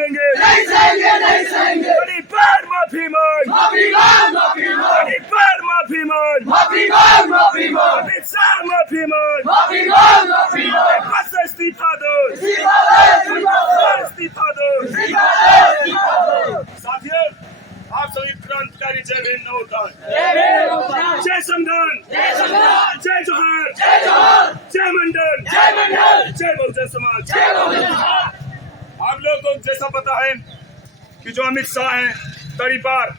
सहेंगे, नहीं सहेंगे, नहीं सहेंगे। बड़ी बार माफी मांग, माफी मांग, माफी मांग, बड़ी बार माफी मांग, माफी मांग, माफी मांग, अमित शाह माफी मांग, माफी मांग, माफी मांग। बस इस्तीफा दो, इस्तीफा दे, इस्तीफा दे, इस्तीफा दो। इस्तीफा दे, इस्तीफा दे। साथियों, आप सभी क्रांतिकारी जय भीम नवोत्थान, जय भीम नवोत्थान, जय संविधान, जय संविधान, जय जोहार, जय जोहार, जय मंडल, जय मंडल, जय बहुजन समाज। जय बहुजन समाज। आप लोग को जैसा पता है कि जो अमित शाह हैं तड़ी पार,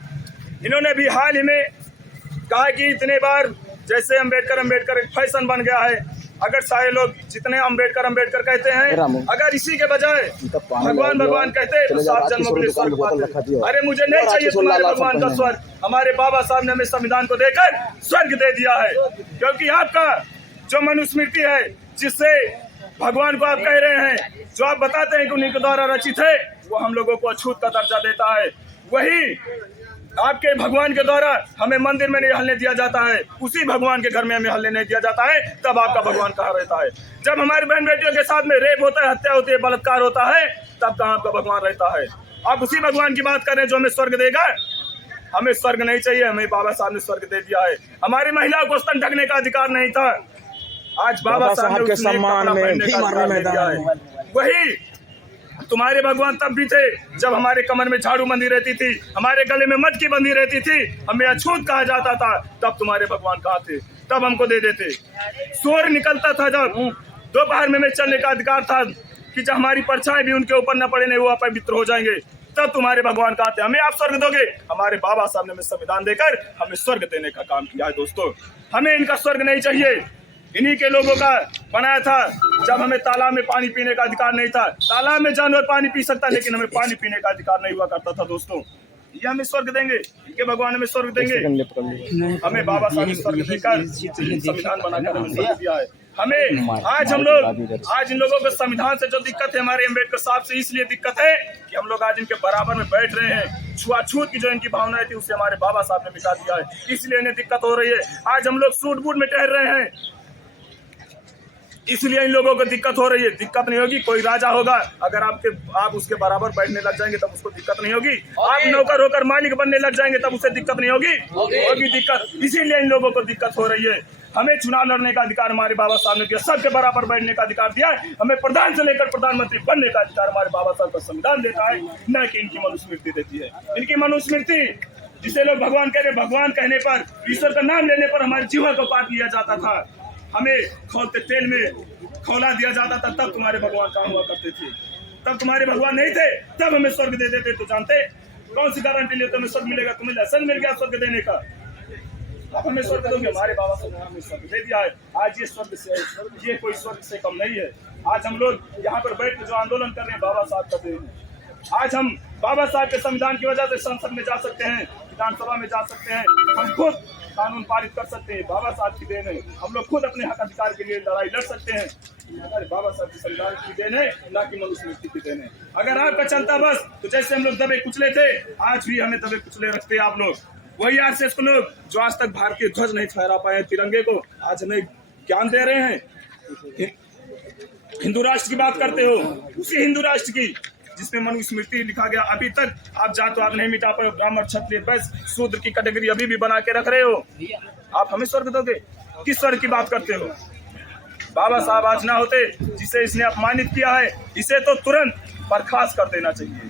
इन्होंने भी हाल ही में कहा कि इतने बार जैसे अंबेडकर एक फैशन बन गया है। अगर सारे लोग जितने अंबेडकर कहते हैं, अगर इसी के बजाय भगवान कहते तो सात जन्मों के लिए स्वर्ग पाते। अरे मुझे नहीं चाहिए तुम्हारे भगवान का स्वर्ग, हमारे बाबा साहब ने हमें संविधान को देकर स्वर्ग दे दिया है। क्योंकि आपका जो मनुस्मृति है, जिससे भगवान को आप कह रहे हैं, जो आप बताते हैं कि उन्हीं के द्वारा रचित है, वो हम लोगों को अछूत का दर्जा देता है। वही आपके भगवान के द्वारा हमें मंदिर में नहीं हलने दिया जाता है, उसी भगवान के घर में हमें हलने नहीं दिया जाता है। तब आपका भगवान कहाँ रहता है? जब हमारी बहन बेटियों के साथ में रेप होता है, हत्या होती है, बलात्कार होता है, तब कहाँ आपका भगवान रहता है? आप उसी भगवान की बात कर रहे हैं जो हमें स्वर्ग देगा। हमें स्वर्ग नहीं चाहिए, हमें बाबा साहब ने स्वर्ग दे दिया है। हमारी महिलाओं को स्तन ढकने का अधिकार नहीं था, आज बाबा साहब के सम्मान में भी वही तुम्हारे भगवान तब भी थे जब हमारे कमर में झाड़ू बंधी रहती थी, हमारे गले में मटकी बंधी रहती थी, हमें अछूत कहा जाता था। तब तुम्हारे भगवान कहाँ थे? तब हमको दे देते। सूर्य निकलता था जब दोपहर में चलने का अधिकार था कि जब हमारी परछाई भी उनके ऊपर न पड़े, नहीं वो अपवित्र हो जाएंगे, तब तुम्हारे भगवान कहाँ थे? हमें आप स्वर्ग दोगे? हमारे बाबा साहब ने हमें संविधान देकर हमें स्वर्ग देने का काम किया है। दोस्तों, हमें इनका स्वर्ग नहीं चाहिए, इन्हीं के लोगों का बनाया था। जब हमें तालाब में पानी पीने का अधिकार नहीं था, तालाब में जानवर पानी पी सकता, लेकिन हमें पानी पीने का अधिकार नहीं हुआ करता था। दोस्तों, ये हमें स्वर्ग देंगे, इनके भगवान हमें स्वर्ग देंगे। हमें बाबा साहब ने स्वर्ग देकर संविधान बनाकर हमें स्वर्ग दिया है। हमें आज इन लोगों को संविधान से जो दिक्कत है, हमारे अम्बेडकर साहब से इसलिए दिक्कत है कि हम लोग आज इनके बराबर में बैठ रहे हैं। छुआछूत की जो इनकी भावनाएं थी, उसे हमारे बाबा साहब ने मिटा दिया है, इसलिए इन्हें दिक्कत हो रही है। आज हम लोग सूट बूट में टहल रहे हैं, इसलिए इन लोगों को दिक्कत हो रही है। दिक्कत नहीं होगी, कोई राजा होगा, अगर आप उसके बराबर बैठने लग जाएंगे तब उसको दिक्कत नहीं होगी। आप नौकर होकर मालिक बनने लग जाएंगे तब उसे दिक्कत नहीं होगी, होगी दिक्कत। इसीलिए इन लोगों को दिक्कत हो रही है। हमें चुनाव लड़ने का अधिकार हमारे बाबा साहब ने दिया, सबके बराबर बैठने का अधिकार दिया है। हमें प्रधान से लेकर प्रधानमंत्री बनने का अधिकार हमारे बाबा साहब का संविधान देता है, न कि इनकी मनुस्मृति देती है। इनकी मनुस्मृति, जिसे लोग भगवान कह रहे, भगवान कहने पर, ईश्वर का नाम लेने पर हमारे जीवा को काट लिया जाता था, हमें खौलते तेल में खौला दिया जाता था। तब तुम्हारे भगवान कहाँ हुआ करते थे? तब तुम्हारे भगवान नहीं थे, तब हमें स्वर्ग दे देते। तो जानते कौन सी गारंटी ले तुम्हें स्वर्ग मिलेगा? तुम्हें लाइसेंस मिल गया स्वर्ग देने का, आप हमें स्वर्ग दोगे? हमारे बाबा साहब ने हमें स्वर्ग दे दिया है। आज ये स्वर्ग से, ये कोई स्वर्ग से कम नहीं है। आज हम लोग यहाँ पर बैठ के जो आंदोलन कर रहे हैं, बाबा साहब कर रहे हैं। आज हम बाबा साहब के संविधान की वजह से संसद में जा सकते हैं, विधानसभा में जा सकते हैं, हम खुद कानून पारित कर सकते हैं, बाबा साहब की देन है। हम लोग खुद अपने हक अधिकार के लिए लड़ाई लड़ सकते हैं, हमारे बाबा साहब के संविधान की देन है, ना कि मनुस्मृति की देन है। अगर आपका चलता बस तो जैसे हम लोग दबे कुचले थे, आज भी हमें दबे कुचले रखते हैं आप लोग। वही आरएसएस को लोग जो आज तक भारतीय ध्वज नहीं फहरा पाए, तिरंगे को, आज हमें ज्ञान दे रहे हैं। हिंदू राष्ट्र की बात करते हो, उसी हिंदू राष्ट्र की जिसमें मनुस्मृति लिखा गया। अभी तक आप जातवाद नहीं मिटा पाए, ब्राह्मण क्षत्रिय वैश्य शूद्र की कैटेगरी अभी भी बना के रख रहे हो। आप हमें स्वर्ग दोगे? किस स्वर्ग की बात करते हो? बाबा साहब आज ना होते, जिसे इसने अपमानित किया है, इसे तो तुरंत बर्खास्त कर देना चाहिए।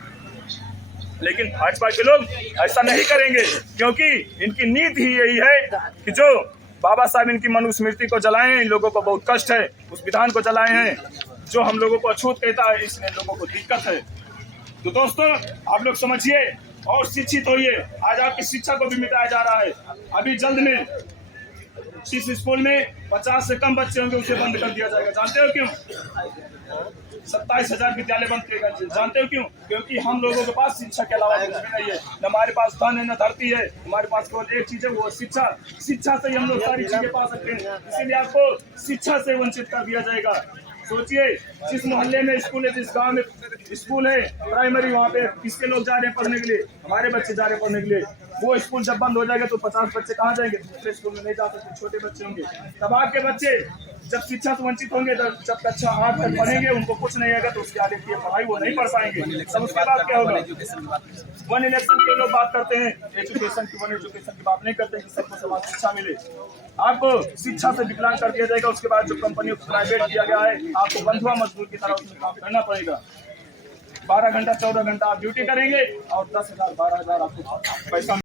लेकिन भाजपा के लोग ऐसा नहीं करेंगे, क्योंकि इनकी नीति ही यही है कि जो बाबा साहब इनकी मनुस्मृति को जलाए हैं, इन लोगों को बहुत कष्ट है, उस विधान को जलाए हैं जो हम लोगों को अछूत कहता है, इसलिए लोगों को दिक्कत है। तो दोस्तों, आप लोग समझिए और शिक्षित होइए। आज आपकी शिक्षा को भी मिटाया जा रहा है। अभी जल्द में जिस स्कूल में 50 से कम बच्चे होंगे उसे बंद कर दिया जाएगा। जानते हो क्यों? 27,000 विद्यालय बंद किए गए। जानते हो क्यों? क्योंकि हम लोगों के पास शिक्षा के अलावा कुछ भी नहीं है। न हमारे पास धन है, न धरती है, हमारे पास केवल एक चीज है, वो शिक्षा। शिक्षा से ही हम लोग सारी चीजें पा सकते हैं, इसीलिए आपको शिक्षा से वंचित कर दिया जाएगा। सोचिए, जिस मोहल्ले में स्कूल है, जिस गांव में स्कूल है प्राइमरी, वहाँ पे किसके लोग जा रहे हैं पढ़ने के लिए? हमारे बच्चे जा रहे हैं पढ़ने के लिए। वो स्कूल जब बंद हो जाएगा तो 50 बच्चे कहाँ जाएंगे? दूसरे स्कूल में नहीं जा सकते, छोटे बच्चे होंगे। तब आपके बच्चे जब शिक्षा से वंचित होंगे, जब कक्षा 8 तक पढ़ेंगे, उनको कुछ नहीं आएगा तो उसके आगे की पढ़ाई वो नहीं पढ़ पाएंगे। तब उसके बाद क्या होगा? वन इलेक्शन के लोग बात करते हैं एजुकेशन की, वन एजुकेशन की बात नहीं करते कि सबको समान शिक्षा मिले। आपको शिक्षा से विकलांग कर दिया जाएगा। उसके बाद जो कंपनियों को प्राइवेट किया गया है, आपको बंधुआ मजदूर की तरह उसमें काम करना पड़ेगा। 12 घंटा 14 घंटा आप ड्यूटी करेंगे और 10,000 12,000 आपको पैसा